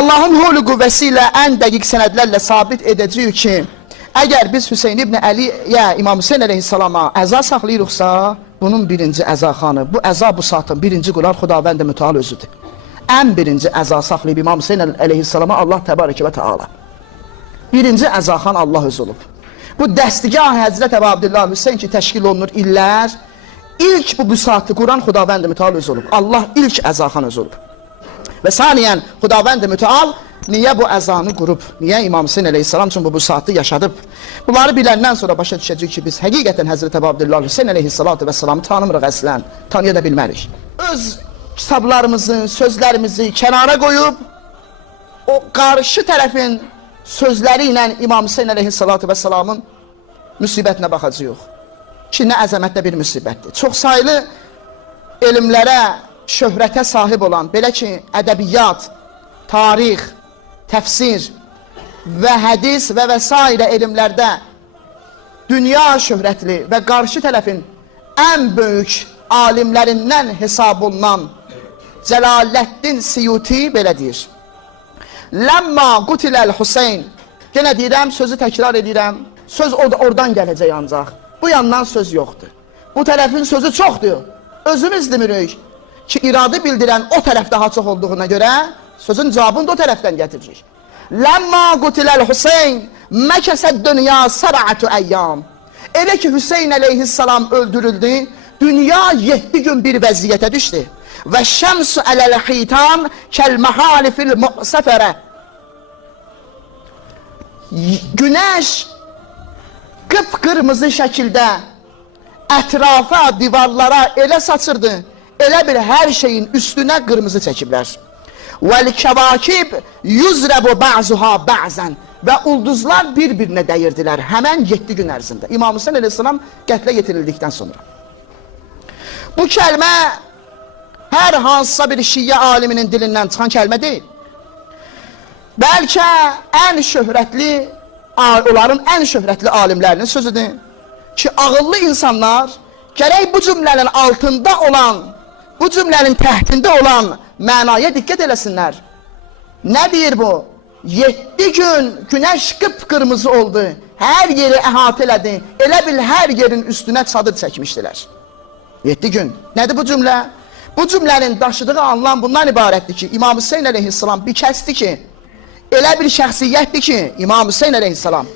Allahın hulu qüvvəsi ilə ən dəqiq sənədlərlə sabit edəcəyik ki, əgər biz Hüseyin ibn Əliyə, İmam Hüseyin əleyhissalama əza saxlayırıqsa, bunun birinci əzaxanı, bu əza bu saatın birinci qurar Xudavənd-i Müteal özüdür. Ən birinci əza saxlayıb İmam Hüseyin əleyhissalama Allah təbarəkə və təala. Birinci əzaxan Allah öz olub. Bu dəstigah Həzrət Əbu Abdillah Hüseyin ki, təşkil olunur illər, ilk bu saatı quran Xudavənd-i Müteal öz olub. Allah ilk əzaxan öz olub. Və saniyən Xudavənd-i Müteal niyə bu əzanı qurub? Niyə İmam Hüseyin əleyhissalam üçün bu saatı yaşadıb? Bunları biləndən sonra başa düşəcək ki, biz həqiqətən Həzrət Əbu Abdillah Hüseyin əleyhissalatu vəssalamı tanımırıq əslən, tanıya da bilmərik. Öz kitablarımızı, sözlərimizi kənara qoyub, o qarşı tərəfin sözləri ilə İmam Hüseyin əleyhissalatu vəssalamın müsibətinə baxacaq ki, nə əzəmətlə bir müsibətdir. Çox saylı elmlərə, şöhrətə sahib olan, belə ki, ədəbiyyat, tarix, təfsir və hədis və s. elmlərdə dünya şöhrətli və qarşı tərəfin ən böyük alimlərindən hesab olunan Cəlaləddin Siyuti belə deyir. Ləmma qutiləl Hüseyn, yenə deyirəm, sözü təkrar edirəm, söz oradan gələcək ancaq, bu yandan söz yoxdur. Bu tərəfin sözü çoxdur, özümüz demirik ki, iradı bildirən o tərəf daha çox olduğuna görə, sözün cavabını da o tərəfdən gətiririk. Ləmma qutiləl Hüseyn, məkəsəd dünya səbətü əyyam. Elə ki, Hüseyin əleyhissalam öldürüldü, dünya 7 gün bir vəziyyətə düşdü. Və şəmsü ələl-xitan kəl-məhalifil mu'səfərə. Günəş qıpqırmızı şəkildə ətrafa, divarlara elə saçırdı, elə bir hər şeyin üstünə qırmızı çəkiblər. Vəl-kəvakib yüzrəbu bə'zuha bə'zən. Və ulduzlar bir-birinə dəyirdilər həmən 7 gün ərzində. İmam Hüseyin əleyhissalam qətlə yetirildikdən sonra. Bu kəlmə hər hansısa bir şiə aliminin dilindən çıxan kəlmə deyil. Bəlkə ən şöhrətli, onların ən şöhrətli alimlərinin sözüdür ki, ağıllı insanlar gərək bu cümlənin altında olan, bu cümlənin təhtində olan mənaya diqqət eləsinlər. Nə deyir bu? 7 gün günəş qıpqırmızı oldu, hər yeri əhatə elədi, elə bil hər yerin üstünə çadır çəkmişdilər. 7 gün. Nədir bu cümlə? Bu cümlənin daşıdığı anlam bundan ibarətdir ki, İmam Hüseyin əleyhissalam bir kəsdir ki, elə bir şəxsiyyətdir ki, İmam Hüseyin əleyhissalam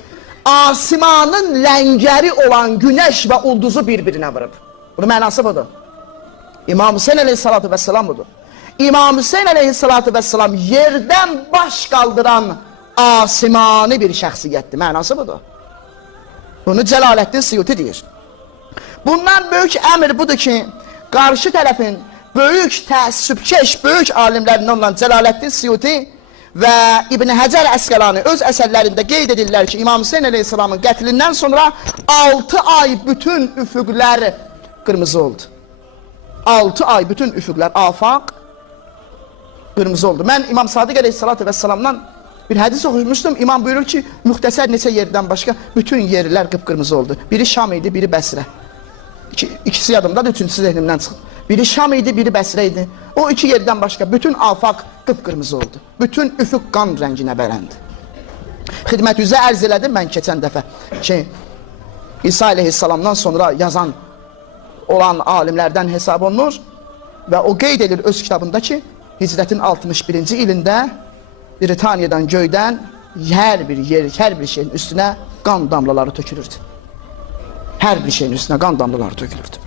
asimanın ləngəri olan günəş və ulduzu bir-birinə vurub. Bunun mənası budur. İmam Hüseyin əleyhissalatu vəssalam budur. İmam Hüseyin əleyhissalatu vəssalam yerdən baş qaldıran asimani bir şəxsiyyətdir. Mənası budur. Bunu Cəlaləddin Siyuti deyir. Bundan böyük əmr budur ki, qarşı tərəfin böyük təəssübkeş, böyük alimlərindən olan Cəlaləddin Siyuti və İbn Həcər Əsqəlani öz əsərlərində qeyd edirlər ki, İmam Hüseyin əleyhissalamın qətlindən sonra 6 ay bütün üfüqlər qırmızı oldu. 6 ay bütün üfüqlər, afaq qırmızı oldu. Mən İmam Sadiq əleyhissalatu vəssalamdan bir hədis oxumuşdum. İmam buyurur ki, müxtəsər neçə yerdən başqa bütün yerlər qıpqırmızı oldu. Biri Şam idi, biri Bəsrə. İkisi yadımdadır, üçüncüsü zehnimdən çıxdı. Biri Şam idi, biri Bəsrə idi. O iki yerdən başqa bütün afaq qıpqırmızı oldu. Bütün üfüq qan rənginə bələndi. Xidmət üzə ərz elədim mən keçən dəfə ki, İsa əleyhissalamdan sonra yazan olan alimlərdən hesab olunur və o qeyd edir öz kitabında ki, Hicrətin 61-ci ilində Britaniyadan, göydən hər bir yer, hər bir şeyin üstünə qan damlaları tökülürdü. Hər bir şeyin üstünə qan damlaları tökülürdü.